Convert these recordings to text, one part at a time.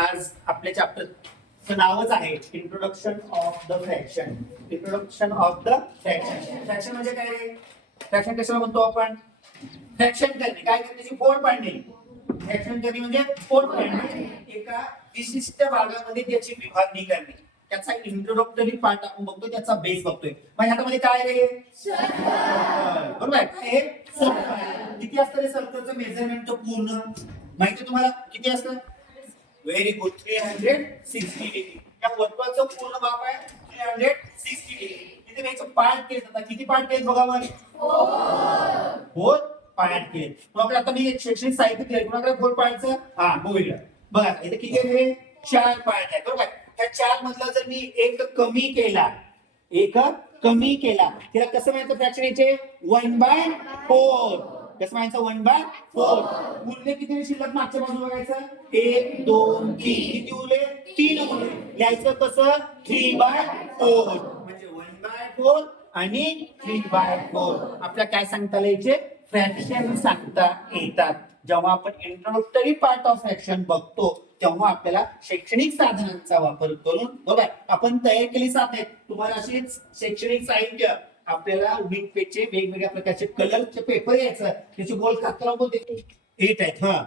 आज आपल्या चॅप्टर नावच आहे introduction of the fraction introduction of the fraction fraction म्हणजे काय रे? फ्रॅक्शन कशाला म्हणतो आपण? फ्रॅक्शन करणे. काय करण्याची फोड पाडणे. फ्रॅक्शन करणे म्हणजे फोड पाडणे. एका विशिष्ट भागामध्ये त्याची विभागणी करणे. त्याचा इंट्रोडक्टरी पार्ट आपण बघतोय त्याचा बेस बघतोय. मग हातामध्ये काय रे? बरोबर? आहे काय हे? किती असतं रे? सर्कलचं मेजरमेंट पूर्ण. माहिती तुम्हाला? किती असतं? Very good three hundred sixty degree या वर्तुळाचं पूर्ण माप आहे. थ्री हंड्रेड सिक्स्टी डिग्री तिथे त्याचे पार्ट केले जातात किती पार्ट केले बघा मग फोर. पार्ट केले मग आता मी एक शैक्षणिक साहित्य दिले कोणाकडे फोर पार्टचं? हा बघू बघा इथे किती आहे चार पार्ट आहे बरोबर? त्या चार मधला जर मी एक कमी केला एक कमी केला तिला कसं माहिती फ्रॅक्शन याचे? One by four. कसं म्हणायचं? वन बाय फोर उरले किती शिल्लक? मागच्या बाजूला बघायचं. एक दोन तीन. किती उरले? तीन उरले. लिहायचं कसं? थ्री बाय फोर म्हणजे वन बाय फोर आणि थ्री बाय फोर आपल्या काय सांगता यायचे याचे फ्रॅक्शन सांगता येतात. जेव्हा आपण इंट्रोडक्टरी पार्ट ऑफ फ्रॅक्शन बघतो तेव्हा आपल्याला शैक्षणिक साधनांचा वापर करून बघा आपण तयार केली साधने. तुम्हाला अशीच शैक्षणिक साहित्य आपल्याला विंग पेजचे वेगवेगळ्या प्रकारचे कलरचे पेपर यायचं. त्याची गोल कातरा बोलते. एट आहेत हा.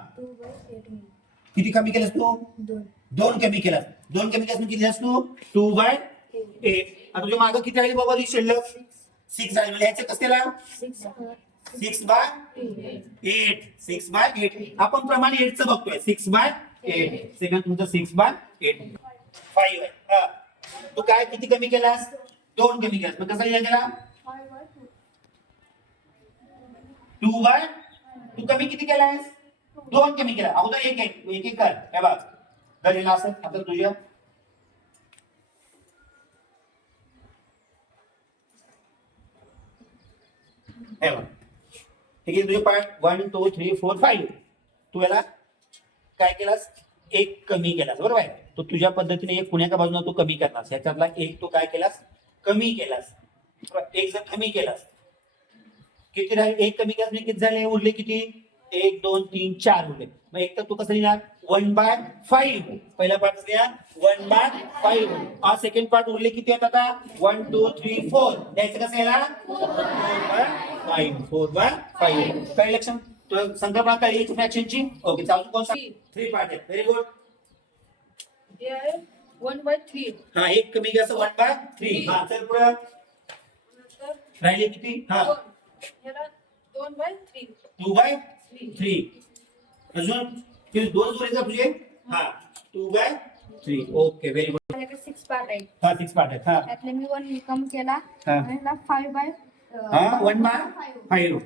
किती कमी केलंस तू? दोन. कमी केलास. दोन कमी केलास किती केलास तू? टू बाय एट आता तुझ्या मागं किती राहिली बाबा शिल्लक? सिक्स राहिली. लिहायचं कसं त्याला? Six by eight six by eight आपण प्रमाण एटचं बघतोय. सिक्स बाय एट सेकंड तुमचं सिक्स बाय एट फाईव्ह आहे. हा. तू काय किती कमी केलास? दोन कमी केलास. मग कसा त्याला? To bye? तू कमी किती केला आहेस दोन कमी केला. अगोदर एक एक एक एक कर. हे बघ. जर लिहिला असं. आता तुझ्या. हे बघ. ठीक आहे तुझे part one two three four five तू याला काय केलास? एक कमी केलास. बरोबर आहे? तो तुझ्या पद्धतीने एक पुण्याच्या बाजूला तू कमी करणार. ह्याच्यातला एक तू काय केलास? कमी केलास. एक जर कमी केलास किती राहिले? एक कमी केलास म्हणजे किती झाले? उरले किती? एक दोन तीन चार उरले. मग एक तर तू कसं लिहिणार? वन बाय फाईव्ह पहिला पार्ट लिहिणार? वन बाय फाईव्ह हा सेकंड पार्ट उरले किती आहेत आता? वन टू थ्री फोर द्यायचं कसं याला four by five four by five काही लक्षण संकल्पना कळली याची फ्रॅक्शनची ओके चालू कोण थ्री पार्ट आहेत. Very good one by three हा एक कमी घ्यायचं वन बाय थ्री हा चल पुढे. राहिले किती हा। दोन by three two by three अजून किती दोन जोडे का तुझे? हा। Two by three okay very good माझ्याकडे सिक्स पार्ट आहे. हा सिक्स पार्ट आहेत हा. त्यातले मी वन कम केला. हा. आणि फाईव्ह बाय हा one by five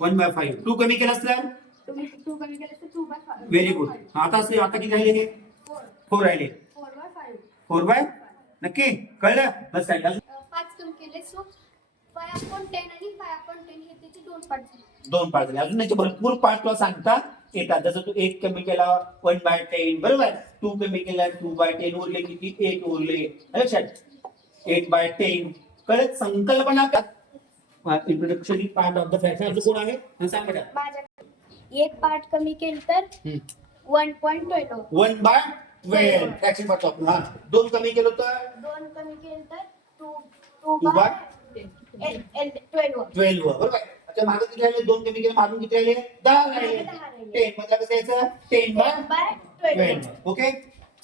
one by five two कमी केलास तर? तुम्ही टू कमी केले तर two by five very good आता असले आता किती राहिले फोर फोर राहिले. Four by five four by नक्की? कळलं? बस काय अजून. पाच कम केले सो दोन पार्ट झाले. अजून त्याचे भरपूर पार्ट तुला सांगता येतात. जसं तू एक कमी केला वन बाय टेन बरोबर? टू कमी केला टू बाय टेन उरले किती? एट उरले. लक्षात एट बाय टेन कळत संकल्पना का? Introduction part of the fraction अजून कोण आहे? सांग बेटा एक पार्ट कमी केलं तर one point twelve one by twelve fraction part of दोन कमी केलं तर? दोन कमी केलं तर two two by twelve twelve बरोबर. आहे अच्छा मागं किती राहिले दोन कमी केले मागून किती राहिले दहा राहिले. टेन मधला कसं यायचं? टेन बाय ट्वेल्व ओके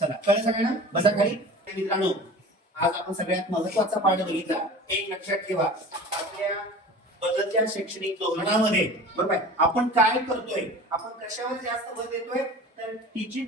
चला. कळलं सगळ्यांना? बसा खाली. तर मित्रांनो आज आपण सगळ्यात महत्त्वाचा पाठ बघितला. एक लक्षात ठेवा. आपल्या बदलत्या शैक्षणिक धोरणामध्ये बरोबर? आपण काय करतोय? आपण कशावर जास्त भर देतोय? तर टीचिंग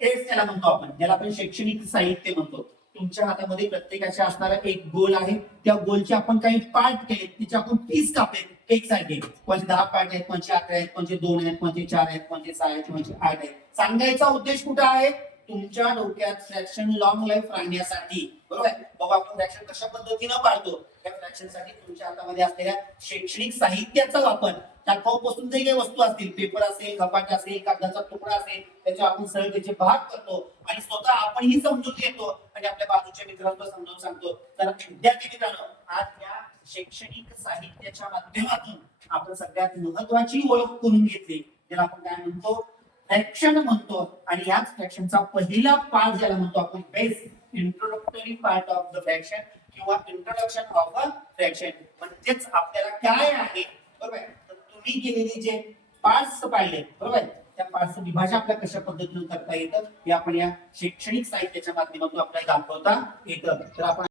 एड्स त्याला म्हणतो आपण ज्याला आपण शैक्षणिक साहित्य म्हणतो. तुमच्या हातामध्ये प्रत्येकाच्या असणारा एक गोल आहे. त्या गोलचे आपण काही पार्ट केले तिचे आपण पीस कापले एक सारखे कोणते दहा पार्ट आहेत कोणते अकरा आहेत कोणते दोन आहेत कोणते चार आहेत कोणते सहा आहेत कोणते आठ आहेत. सांगायचा उद्देश कुठे आहे? तुमच्या डोक्यात फ्रॅक्शन लॉंग लाईफ राहण्यासाठी बरोबर? बाबा आपण फ्रॅक्शन कशा पद्धतीनं पाळतो. त्या फ्रॅक्शनसाठी तुमच्या हातामध्ये असलेल्या शैक्षणिक साहित्याचा वापर. त्या पासून जे काही वस्तू असतील पेपर असेल कपाट असेल कागदाचा तुकडा असेल त्याच्या आपण सरळ त्याचे भाग करतो आणि स्वतः आपणही समजून घेतो आणि आपल्या बाजूच्या मित्रांना समजून सांगतो. तर विद्यार्थी मित्रांनो आज या शैक्षणिक साहित्याच्या माध्यमातून आपण सगळ्यात महत्वाची ओळख करून घेतली. ज्याला आपण काय म्हणतो? फ्रॅक्शन म्हणतो आणि याच फ्रॅक्शनचा पहिला पार्ट ज्याला म्हणतो आपण base introductory part of the fraction किंवा इंट्रोडक्शन ऑफ अ फ्रॅक्शन म्हणजेच आपल्याला काय आहे? बरोबर? तर तुम्ही केलेले जे पार्ट्स पाहिले बरोबर? त्या पार्ट्स विभाजन आपल्या कशा पद्धतीने करता येतं? हे आपण या शैक्षणिक साहित्याच्या माध्यमातून आपल्याला दाखवता येतं. तर आपण